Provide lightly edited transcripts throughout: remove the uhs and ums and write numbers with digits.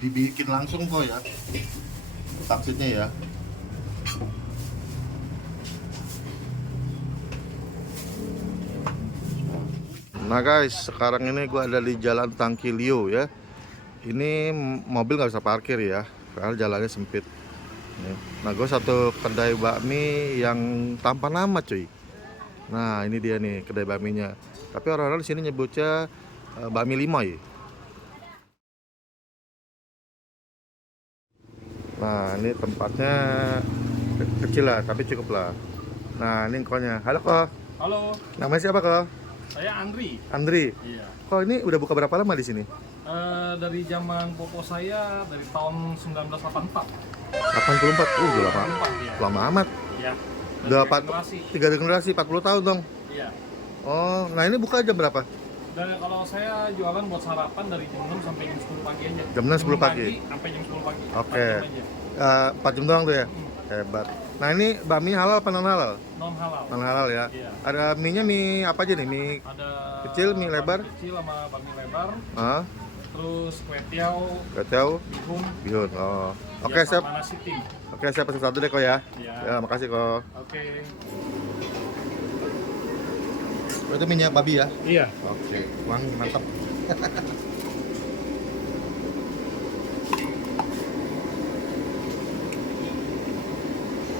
Dibikin langsung kok ya taksitnya ya. Nah guys, sekarang ini gue ada di Jalan Tangkilio ya. Ini mobil nggak bisa parkir ya, karena jalannya sempit. Nah gue satu kedai bakmi yang tanpa nama cuy. Nah ini dia nih kedai bakminya. Tapi orang-orang di sini nyebutnya bakmi limoy. Nah ini tempatnya kecil lah, tapi cukup lah. Nah ini konya. Halo kok. Halo, Namanya siapa kok? saya Andri. Andri. Iya. Kok ini udah buka berapa lama di sini? Dari zaman popo saya dari tahun 1984. 84. Udah lama. 84 ya. Lama amat. Iya. Udah generasi. 3 generasi, 40 tahun dong. Iya. Oh, nah ini buka jam berapa? Dan kalau saya jualan buat sarapan dari jam 6 sampai jam 10 pagi aja. Jam 6 10 pagi. Sampai jam 10 pagi. Oke. 4 jam aja. 4 jam doang tuh ya? Hebat. Nah ini bakmi halal apa non halal? Non halal. Non halal ya? Iya. Ada mie-nya mie apa aja nih? Mie Ada kecil, mie lebar? kecil sama bakmi lebar. ah, Terus kue tiaw, gak tahu. bihun. Bihun. Oh. Oke, ya, siap. sama nasi tim. Oke, siap pesan satu deh kok ya. Iya. Ya, makasih kok. Oke. Itu minyak babi ya? Iya. Oke, wangi mantap.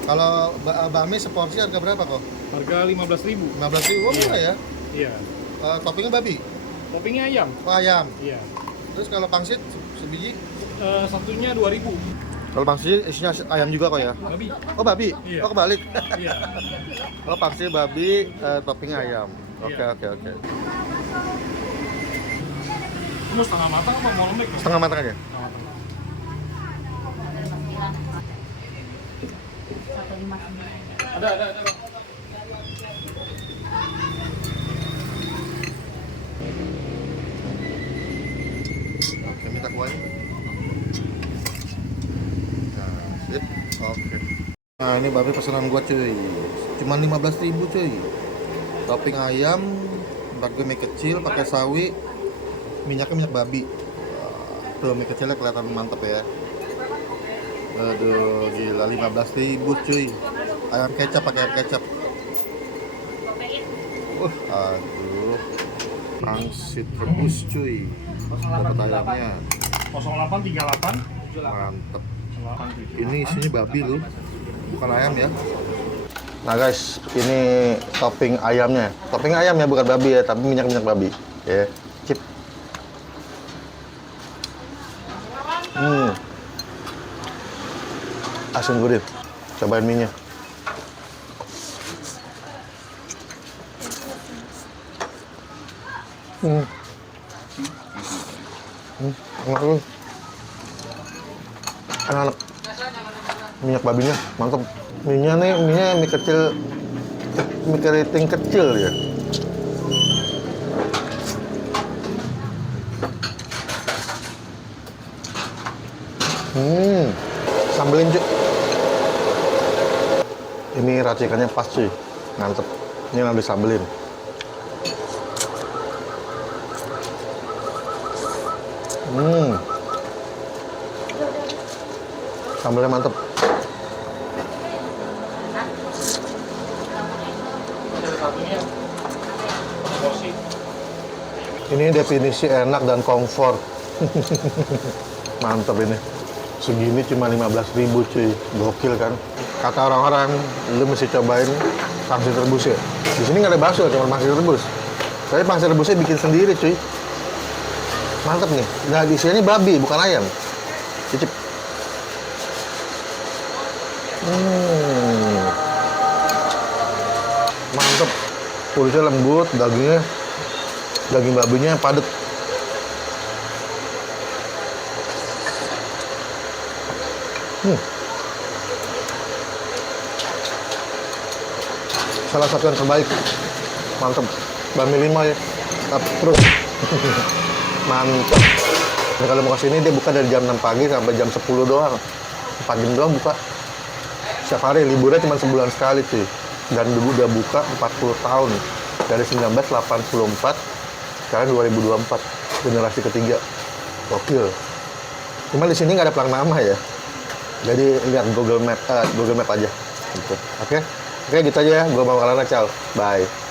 Kalau bakmi seporsi harga berapa kok? Harga 15.000. 15.000. Oh, murah ya? Iya. Toppingnya babi? Toppingnya ayam. Oh, ayam. Iya. Terus kalau pangsit sebiji? Satunya 2.000. Kalau pangsit isinya ayam juga kok ya? Babi. Oh, babi? Iya. Oh, kebalik. Iya. Oh, pangsit babi, toppingnya ayam. Oke, Iya. oke. Kamu setengah matang apa mau lembek? Setengah matang aja. Setengah matang. Ada. Bang. Oke, minta kuahnya. Nah, sip. Oke. Nah, ini babi pesanan gua cuy. Cuman 15.000 cuy. Topping ayam, pakai mie kecil, pakai sawi, minyaknya minyak babi. Tuh mie kecilnya kelihatan mantep ya. Aduh, gila 15.000 cuy. Ayam kecap pakai ayam kecap. Aduh. Pangsit rebus cuy. Dapat ayamnya. 0838 Mantep. 08. Ini isinya babi loh, bukan ayam ya. Nah guys, ini topping ayamnya. Topping ayam ya, bukan babi ya, tapi minyak babi. Ya, cip. Asin gurih. Cobain mie-nya. Enak. Enak. Minyak babinya mantap. Mie-nya nih, mie kecil, mie keriting kecil ya. Sambelin cuy. Ini racikannya pas cuy, mantep. Ini yang disambelin. Sambelnya mantep. Ini definisi enak dan komfort. Mantap ini. Segini cuma 15.000 cuy. Gokil kan? Kata orang-orang, lu mesti cobain pangsit rebus ya. Di sini nggak ada bakso, cuma pangsit rebus. Tapi pangsit rebusnya bikin sendiri cuy. Mantap nih. Nah di sini babi, bukan ayam. Cicip. Mantap. Kulitnya lembut, daging babinya padat. Salah satu yang terbaik. Mantap. Bakmi 5 ya. Terus. Mantap. Nah, kalau mau kesini dia buka dari jam 6 pagi sampai jam 10 doang. 4 jam doang buka. Setiap hari, liburnya cuma sebulan sekali cuy. Dan dulu udah buka 40 tahun. Dari 1984, sekarang 2024. Generasi ketiga. Gokil. Cuma di sini nggak ada pelang nama ya. Jadi lihat Google Map aja. Gitu. Oke, gitu aja ya. Gue mau kalana, ciao. Bye.